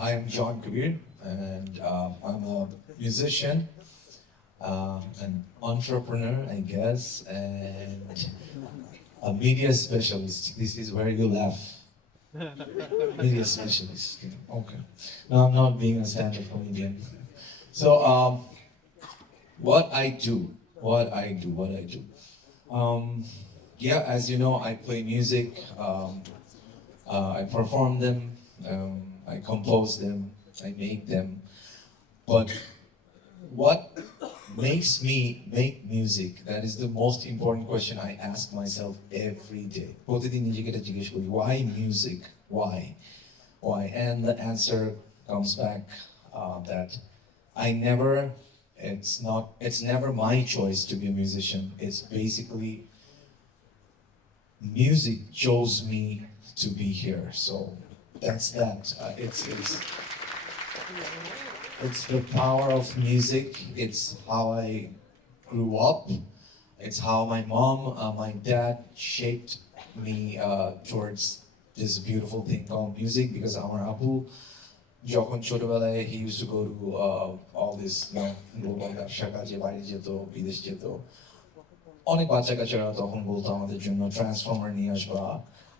I am John Kabir, and I'm a musician, an entrepreneur, I guess, and a media specialist. This is where you laugh. Media specialist. Okay. No, I'm not being a stand-up comedian. So, what I do, what I do, what I do. Yeah, as you know, I play music. I perform them. I compose them. I make them. But what makes me make music? That is the most important question I ask myself every day. প্রতিদিন নিজেকে এটা জিজ্ঞেস করি, why music? Why? Why? And the answer comes back that it's never my choice to be a musician. It's basically music chose me to be here. So that's that. It's the power of music. It's how I grew up. It's how my mom, my dad shaped me towards this beautiful thing called music. Because আমার আবু যখন ছোটবেলায় he used to go to all this global ব্যবসা কাজে বাইরে যেত, বিদেশ যেত। অনেক বাচ্চা কাচ্চারা তখন বলতো আমাদের জন্য ট্রান্সফর্মার নিয়ে আসবা,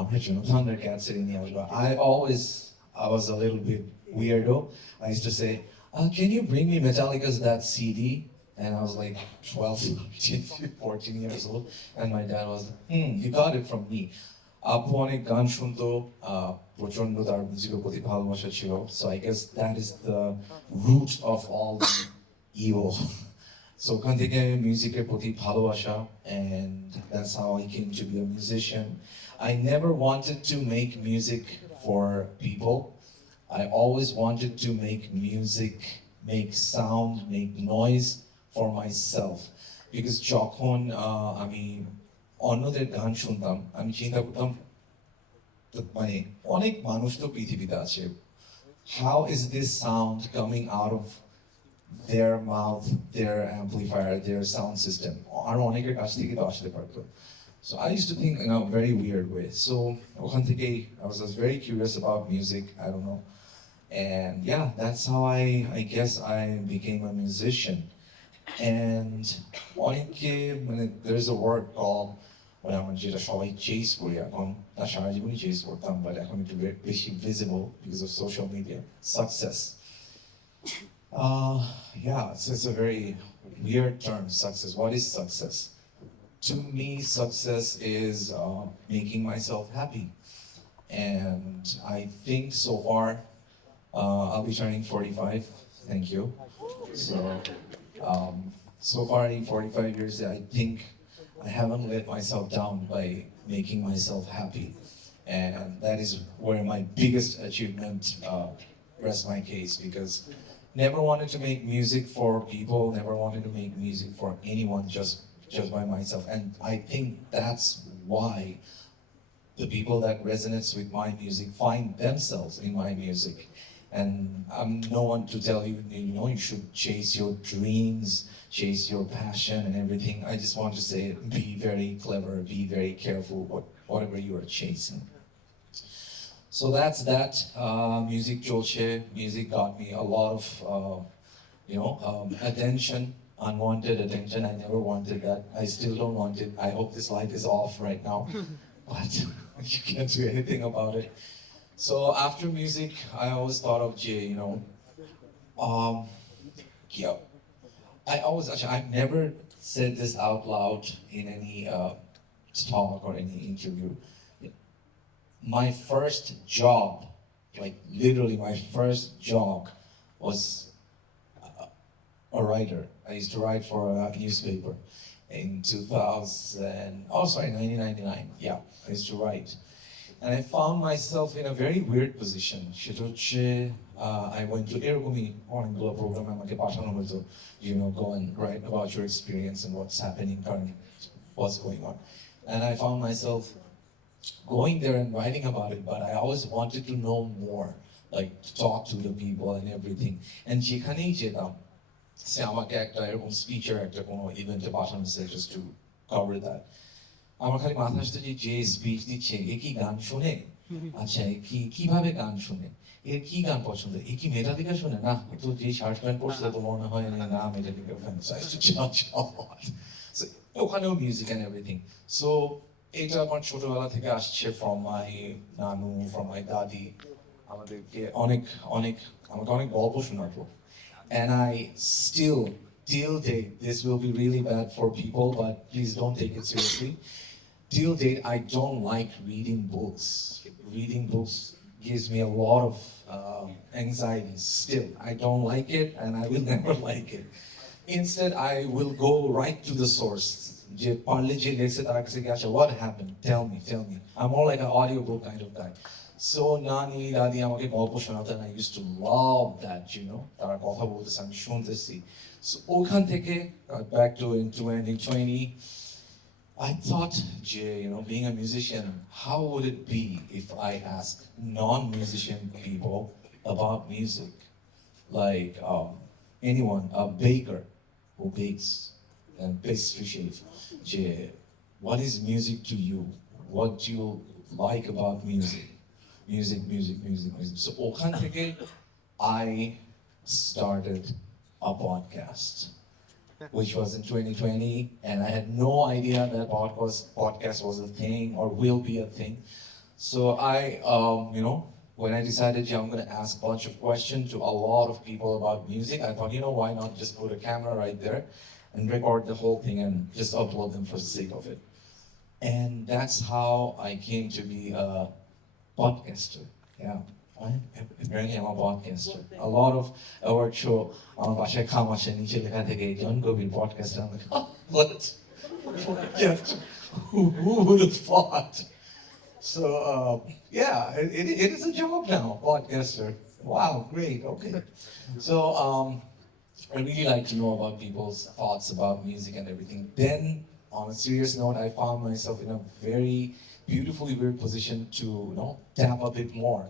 আমার জন্য থান্ডার ক্যাট সিটি নিয়ে আসবা। I was a little bit weirdo. I used to say, can you bring me Metallica's That CD? And I was like 12, 14 years old. And my dad was, you got it from me. আপু অনেক গান শুনতো, প্রচন্ড তার মিউজিকের প্রতি ভালোবাসা ছিল। So I guess that is the root of all the evil. So ওখান থেকে মিউজিকের প্রতি ভালোবাসা, and that's how I came to be a musician. I never wanted to make music for people. I always wanted to make music, make sound, make noise for myself. Because যখন আমি অন্যদের গান শুনতাম, আমি চিন্তা করতাম মানে অনেক মানুষ তো পৃথিবীতে আছে, how is this sound coming out of their mouth, their amplifier, their sound system? আর অনেকের কাছ থেকে তো আসতে পারতো। So I used to think in a very weird way. So ওখান থেকেই I was just very curious about music. I don't know. And yeah, that's how I guess I became a musician. And অনেকে মানে there's a word called মানে আমরা যেটা সবাই chess করি এখন, তা সারা জীবনই চেস করতাম, বাট এখন একটু বেশি visible because of social media. Success. Yeah, so it's a very weird term, success. What is success? To me, success is making myself happy. And I think so far, I'll be turning 45, thank you. So far in 45 years, I think I haven't let myself down by making myself happy. And that is where my biggest achievement rests my case, because never wanted to make music for people, never wanted to make music for anyone, just by myself. And I think that's why the people that resonates with my music find themselves in my music. And I'm no one to tell you, you should chase your dreams, chase your passion and everything. I just want to say, be very clever, be very careful whatever you are chasing. So that's that. Music cholche, music got me a lot of, attention, unwanted attention. I never wanted that. I still don't want it. I hope this light is off right now, but you can't do anything about it. So after music, I always thought of Jay, yeah. I've never said this out loud in any talk or any interview. My first job, like literally my first job, was a writer. I used to write for a newspaper in 1999. Yeah, I used to write. And I found myself in a very weird position. I went to এরকমই অনেকগুলো প্রোগ্রামে আমাকে পাঠানো হতো, go and write about your experience and what's happening currently, what's going on. And I found myself going there and writing about it, but I always wanted to know more, like to talk to the people and everything. And যেখানেই যেতাম, সে আমাকে একটা এরকম স্পিচের একটা কোনো ইভেন্টে পাঠানো হয়েছে just to cover that. আমার খালি মাথা আসতো যে স্পিচ দিচ্ছে এ কি গান শোনে, আচ্ছা এ কিভাবে গান শুনে, এর কি গান পছন্দ, এ কি মেটালিকা শুনে, না এ তো যে শার্ট প্যান্ট পরছে তো মনে হয় না Metallica fan, so I to জাজ সো ওখানেও মিউজিক অ্যান্ড এভরিথিং। সো এটা আমার ছোটবেলা থেকে আসছে ফ্রম মাই নানু, ফ্রম মাই দাদি, আমাদেরকে অনেক অনেক আমাকে অনেক গল্প শোনাতো। And I still, till date, this will be really bad for people, but please don't take it seriously. Till date, I don't like reading books. Reading books gives me a lot of anxiety. Still, I don't like it, and I will never like it. Instead, I will go right to the source. What happened? Tell me, tell me. I'm more like an audiobook kind of guy. So nani dadi amake golpo shonate, and I used to love that, you know. Tara kotha bolteche ami শুনতেছি. So ওখান থেকে back to in 2020, I thought, Jay, you know, being a musician, how would it be if I ask non-musician people about music? Like anyone, a baker who bakes and pastry chef. Jay, what is music to you? What do you like about music? Music, music, music, music. So ওখান থেকে I started a podcast, which was in 2020, and I had no idea that podcast was a thing or will be a thing. So I, you know, when I decided, yeah, I'm going to ask a bunch of questions to a lot of people about music, I thought, you know, why not just put a camera right there and record the whole thing and just upload them for the sake of it. And that's how I came to be a podcaster. Yeah. Apparently I'm a podcaster. A lot of award show আমার বাসায় খাম আসে নিচে লেখা থেকে জন কবির podcaster. I'm like, oh, what? Podcast? Who would have thought? So yeah, it is a job now, podcaster. Wow, great, okay. So I really like to know about people's thoughts about music and everything. Then on a serious note, I found myself in a very beautifully weird position to, you know, tap a bit more.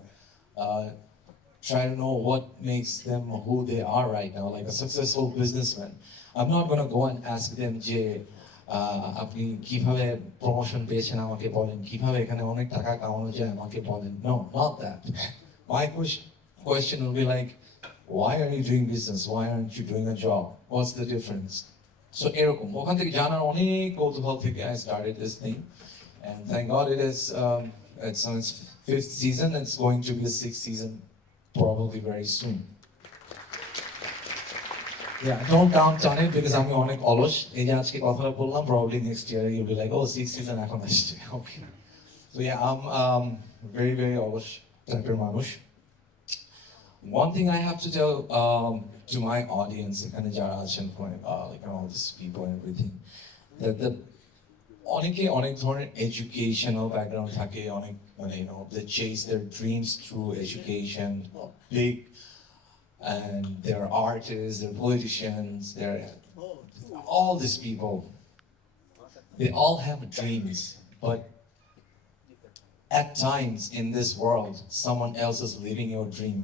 Try to know what makes them who they are right now, like a successful businessman. I'm not gonna go and ask them, যে আপনি কিভাবে promotion পেয়েছেন আমাকে বলেন, কিভাবে এখানে অনেক টাকা কামানো যায় আমাকে বলেন. No, not that. My question will be like, why are you doing business? Why aren't you doing a job? What's the difference? So এরকম ওখান থেকে জানার অনেক কৌতূহল থেকে I started this thing, and thank God it is it's on its 5th season. It's going to be a 6th season probably very soon. Yeah, don't count on it because আমি অনেক অলস, এই যে আজকে কথাটা বললাম, probably next year you'll be like, oh, 6th season এখন আসছে. Okay. So yeah, I'm very very অলস টাইপের মানুষ. One thing I have to tell to my audience, এখানে যারা আছেন, like all these people and everything, that the অনেকে অনেক ধরনের এডুকেশনাল ব্যাকগ্রাউন্ড থাকে, অনেক মানে you know they chase their dreams through education, big, and they're artists, they're politicians, they're all these people. They all have dreams, but at times in this world, someone else is living your dream.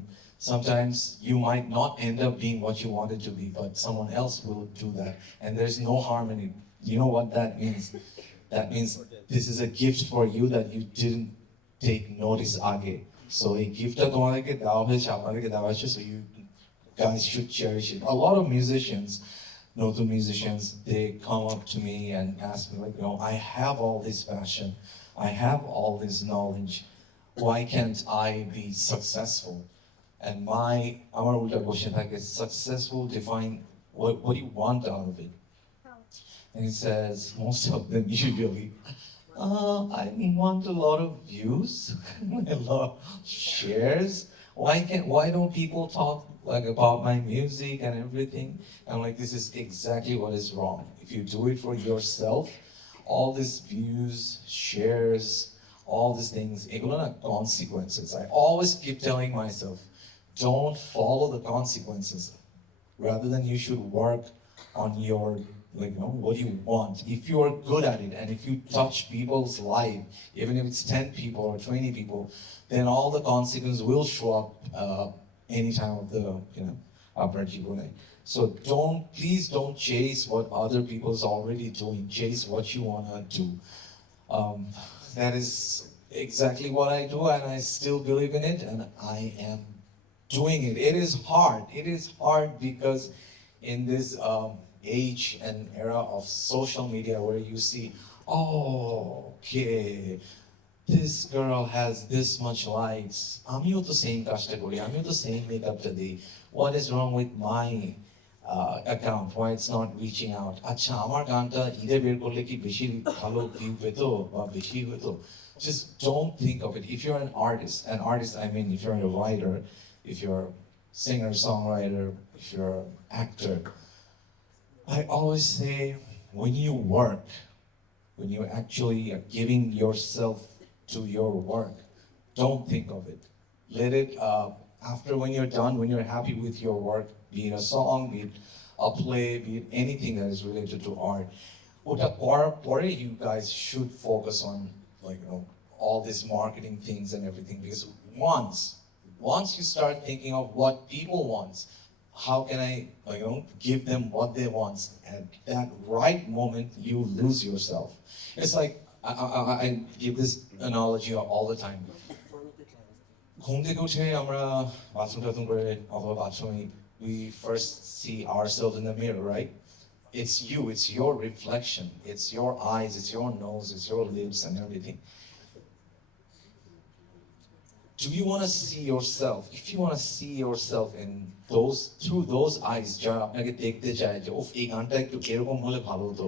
Sometimes you might not end up being what you wanted to be, but someone else will do that, and there's no harm in it. You know what that means? That means this is a gift for you that you didn't take notice আগে. So এই giftটা তোমাদেরকে দেওয়া হয়েছে, আপনাদেরকে দেওয়া হয়েছে, so you guys should cherish it. A lot of musicians, নতুন musicians, they come up to me and ask me like, you know, I have all this passion, I have all this knowledge, why can't I be successful? And আমার উল্টা question থাকে, successful, define what do you want out of it? And he says, most of them usually, I want a lot of views, a lot of shares. Why don't people talk like about my music and everything? I'm like, this is exactly what is wrong. If you do it for yourself, all these views, shares, all these things, এগুলো না consequences. I always keep telling myself, don't follow the consequences. Rather than you should work on your, like, you know, what you want. If you are good at it and if you touch people's life, even if it's 10 people or 20 people, then all the consequences will show up any time of the, you know, আপনার জীবনে. So please don't chase what other people's already doing. Chase what you wanna do. That is exactly what I do, and I still believe in it, and I am doing it. It is hard. It is hard because in this age and era of social media where you see, oh, okay, this girl has this much likes. আমিও তো same কাজটা করি, আমিও তো same মেকআপটা দিই. What is wrong with my account? Why it's not reaching out? আচ্ছা আমার গানটা ঈদে বের করলে কি বেশি ভালো ভিউ পেতো বা বেশি হতো? Just don't think of it. If you're an artist, I mean, if you're a writer, if you're a singer, songwriter, if you're an actor, I always say when you work, when you actually are giving yourself to your work, don't think of it. Let it, after when you're done, when you're happy with your work, be it a song, be it a play, be it anything that is related to art, or you guys should focus on, like, all these marketing things and everything, because once you start thinking of what people want, how can I, give them what they want, at that right moment you lose yourself. It's like I give this analogy all the time. ঘুম থেকে উঠে আমরা bathroom টাথরুম করে অথবা বাথরুমে we first see ourselves in the mirror, right? It's you, it's your reflection, it's your eyes, it's your nose, it's your lips and everything. Do you want to see yourself? If you want to see yourself in through those eyes, যারা আপনাকে দেখতে চায় যে এই গানটা একটু এরকম হলে ভালো হতো,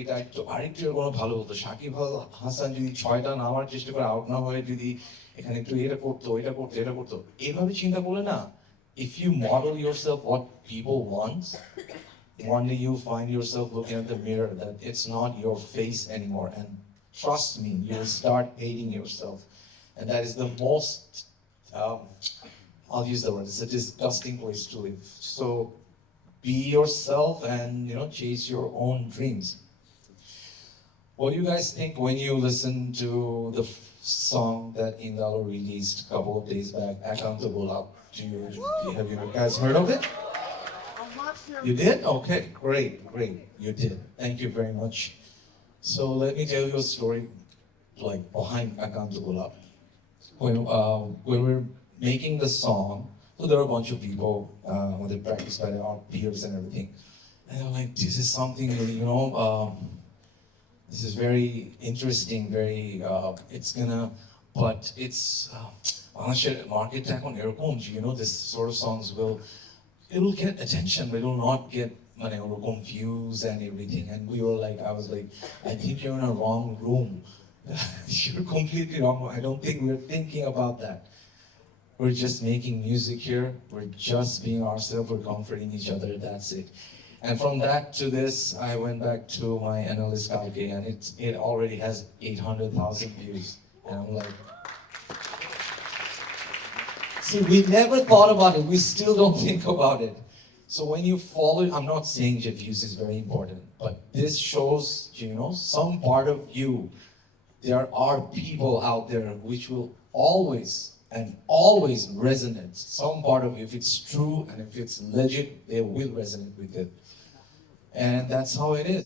এটা একটু আরেকটু এরকম ভালো হতো, সাকিব হাসান যদি 6টা নামার চেষ্টা করে আউট না হয়ে যদি এখানে একটু এটা করতো, এইভাবে চিন্তা করলে না, if you model yourself what people want, one day you find yourself looking at the mirror that it's not your face anymore, and trust me, you'll start hating yourself. And that is the most, I'll use the word, it's a disgusting place to live. So be yourself and, chase your own dreams. What do you guys think when you listen to the song that Indalo released a couple of days back, Accountable Up? Have you guys heard of it? You did? Okay, great. You did. Thank you very much. So let me tell you a story, like, behind Accountable Up. When we're making the song, so there are a bunch of people when they practice by our peers and everything, and they're like, this is something really, this is very interesting, very, it's gonna, but it's, market this sort of songs it'll get attention, but it will not get views and everything. And I was like, I think you're in a wrong room. You're completely wrong. I don't think we're thinking about that. We're just making music here. We're just being ourselves. We're comforting each other. That's it. And from that to this, I went back to my analyst calque, and it already has 800,000 views. And I'm like, see, we never thought about it. We still don't think about it. So when you follow, I'm not saying your views is very important, but this shows, some part of you. There are people out there which will always resonate. Some part of you, if it's true and if it's legit, they will resonate with it. And that's how it is.